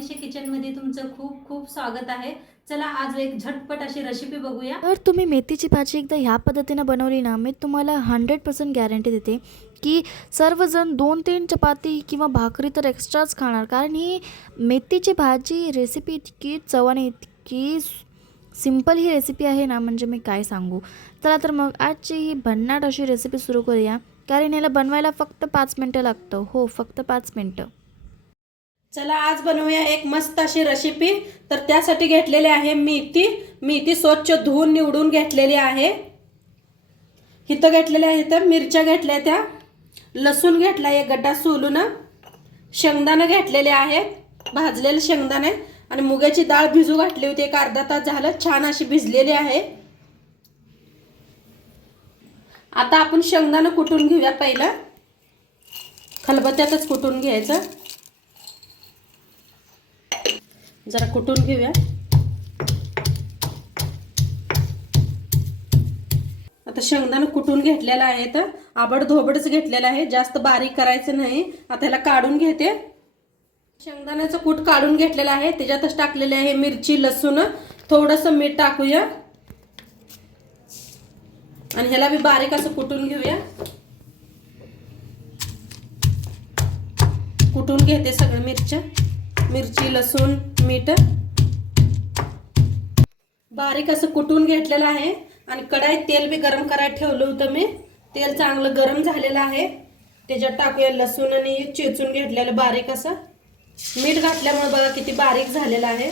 मध्ये तुमचं खूप खूप स्वागत आहे. चला आज एक झटपट अशी रेसिपी बघूया. तर तुम्ही मेथीची भाजी एकदा ह्या पद्धतीनं बनवली ना मी तुम्हाला हंड्रेड पर्सेंट गॅरंटी देते की सर्वजण दोन तीन चपाती किंवा भाकरी तर एक्स्ट्राच खाणार. कारण ही मेथीची भाजी रेसिपी इतकी चवाने इतकी सिंपल ही रेसिपी आहे ना म्हणजे मी काय सांगू. चला तर मग आजची ही भन्नाट अशी रेसिपी सुरू करूया. कारण याला बनवायला फक्त पाच मिनटं लागतं. हो फक्त पाच मिनटं. चला आज बनवूया एक मस्त अशी रेसिपी तर त्यासाठी घेतलेली आहे मेथी. मेथी स्वच्छ धुवून निवडून घेतलेली आहे. इथं घेतलेल्या आहे इथं मिरच्या घेतल्या त्या. लसूण घेतला एक गड्डा सोलून. शेंगदाणं घेतलेले आहेत. भाजलेले शेंगदाणे. आणि मुगाची डाळ भिजू घातली होती एक अर्धा तास झालं. छान अशी भिजलेली आहे. आता आपण शेंगदाणं कुटून घेऊया पहिलं. खलबत्त्यातच कुटून घ्यायचं. जरा कुटून घेऊया. आता शेंगदाणा कुटून घेतलेला आहे तर आबड धोबडच घेतलेला आहे. जास्त बारीक करायचं नाही. आता ह्याला काढून घेते. शेंगदाण्याचं कूट काढून घेतलेलं आहे. त्याच्यातच टाकलेले आहे मिरची लसूण. थोडंसं मीठ टाकूया. आणि ह्याला बी बारीक असं कुटून घेऊया. कुटून घेते सगळं मिरच्या. मिरची लसूण. मीठ बारीक असं कुटून घेतलेलं आहे. आणि कढाईत तेल बी गरम करायला ठेवलं होतं मी. तेल चांगलं गरम झालेलं आहे. त्याच्यात टाकूया लसूण आणि चेचून घेतलेलं बारीक असं. मीठ घातल्यामुळे बघा किती बारीक झालेलं आहे.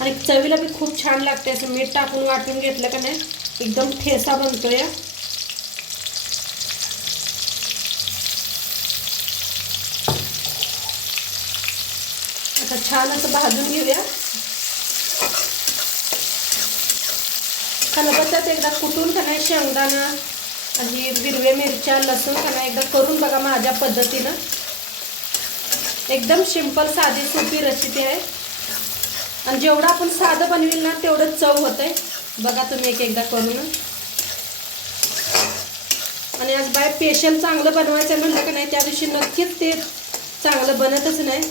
आणि चवीला बी खूप छान लागते असं मीठ टाकून वाटून घेतलं का नाही एकदम ठेसा बनतो या आता छान असं भाजून घेऊया. खलबत्त्यात एकदा कुटून का शेंगदाणा आणि हिरवे मिरच्या लसूण का एकदा करून बघा माझ्या पद्धतीनं. एकदम सिंपल साधी सोपी रेसिपी आहे. आणि जेवढं आपण साधं बनवील ना तेवढं चव होतंय. बघा तुम्ही एक एकदा करून. आणि आज बाय स्पेशल चांगलं बनवायचं म्हणलं का नाही त्या दिवशी नक्कीच ते चांगलं बनतच नाही.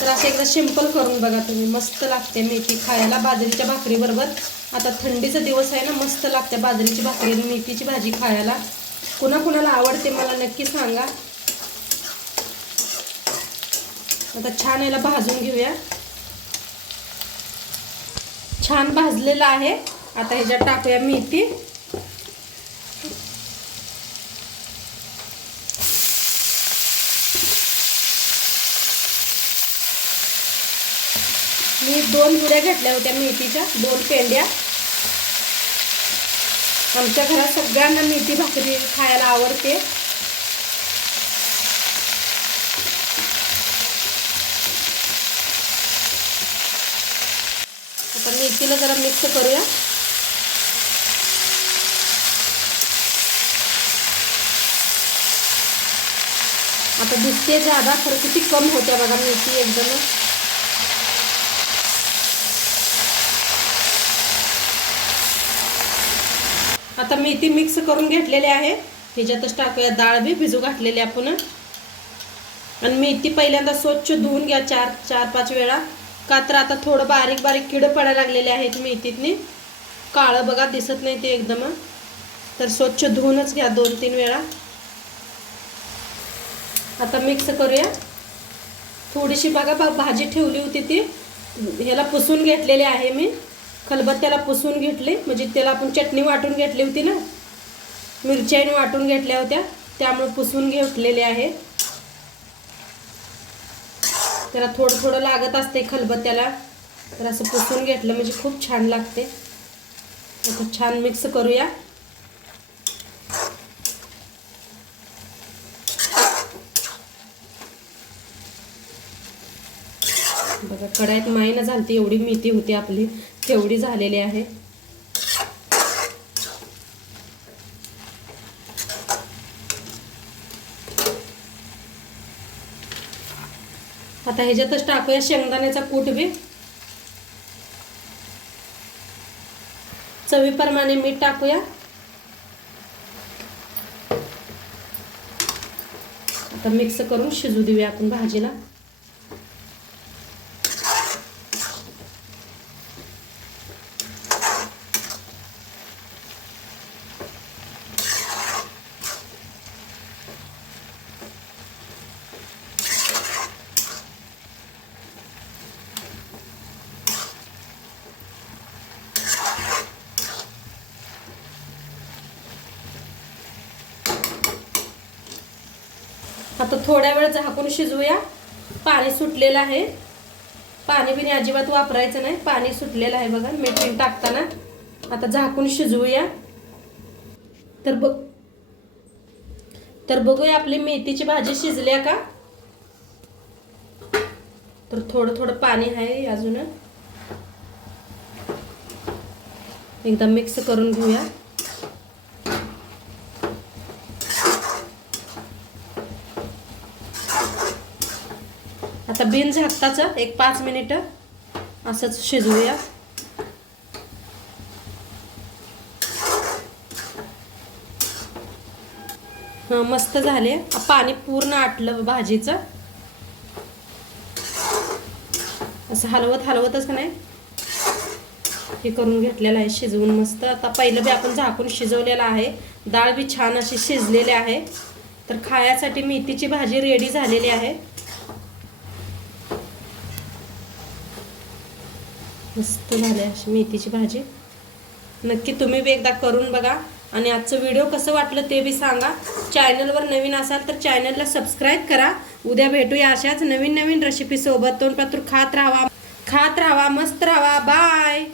तर असं एकदा सिंपल करून बघा तुम्ही. मस्त लागते मेथी खायला. बाजरीच्या भाकरीबरोबर आता थंडीचा दिवस आहे ना मस्त लागते बाजरीची भाकरी आणि मेथीची भाजी खायला. कुणाकुणाला आवडते मला नक्की सांगा. आता छान याला भाजून घेऊया. छान भाजलेलं आहे. आता ह्याच्यात टाकूया मेथी. मी दोन जुड्या घेतल्या होत्या मेथीच्या दोन पेंड्या. आमच्या घरात सगळ्यांना मेथी भाकरी खायला आवडते. आता मेथीला जरा मिक्स करूया. आता दिसते जादा खरं किती कम होत्या बघा मेथी एकदम आता मेथी मिक्स करून घेतलेली आहे. ह्याच्यातच टाकूया डाळ बी भिजू घातलेली आपण. आणि मेथी पहिल्यांदा स्वच्छ धुवून घ्या चार चार पाच वेळा. का तर आता थोडं बारीक बारीक किडं पडायला लागलेले आहेत मेथीतनी काळं बघा दिसत नाही ते एकदम. तर स्वच्छ धुवूनच घ्या दोन तीन वेळा. आता मिक्स करूया. थोडीशी बघा भाजी ठेवली होती ती. ह्याला पुसून घेतलेली आहे मी. खलबत्त्याला पुसून घेतले म्हणजे त्याला आपण चटणी वाटून घेतली होती ना? मिरच्याने वाटून घेतल्या होत्या त्यामुळे पुसून घेतलेले आहे. त्याला थोडं थोडं लागत असते खलबत्त्याला तर असं पुसून घेतलं म्हणजे खूप छान लागते. आता छान मिक्स करूया. बघा कढाईत मायना झालती एवढी मेथी होती आपली. तेवढी झालेली आहे. आता ह्याच्यातच टाकूया शेंगदाण्याचा कूट बी. चवीप्रमाणे मीठ टाकूया. आता मिक्स करून शिजू देऊया आपण भाजीला. आता थोड्या वेळ झाकून शिजवूया. पाणी सुटलेलं आहे. पाणी बिणी अजिबात वापरायचं नाही. पाणी सुटलेलं आहे बघा मीठ टाकताना. आता झाकून शिजवूया. तर बघ तर बघूया आपली मेथीची भाजी शिजल्या का? तर थोडं थोडं पाणी आहे अजून. एकदा मिक्स करून घेऊया. आता बिन झाकताचं एक पाच मिनिटं. असंच शिजवूया. हं, मस्त झाले. पाणी पूर्ण आटलं भाजीचं. असं हलवत हलवतच नाही? हे करून घेतलेलं आहे शिजवून मस्त. आता पहिलं बी आपण झाकून शिजवलेलं आहे. डाळ बी छान अशी शिजलेली आहे. तर खायासाठी मेथीची भाजी रेडी झालेली आहे. मस्त झाली अशी मेथीची भाजी. नक्की तुम्ही बी एकदा करून बघा. आणि आजचं व्हिडिओ कसं वाटलं ते बी सांगा. चॅनलवर नवीन असाल तर चॅनलला सबस्क्राईब करा. उद्या भेटूया अशाच नवीन नवीन रेसिपी सोबत. तोंडपातूर खात राहावा खात राहावा मस्त राहावा बाय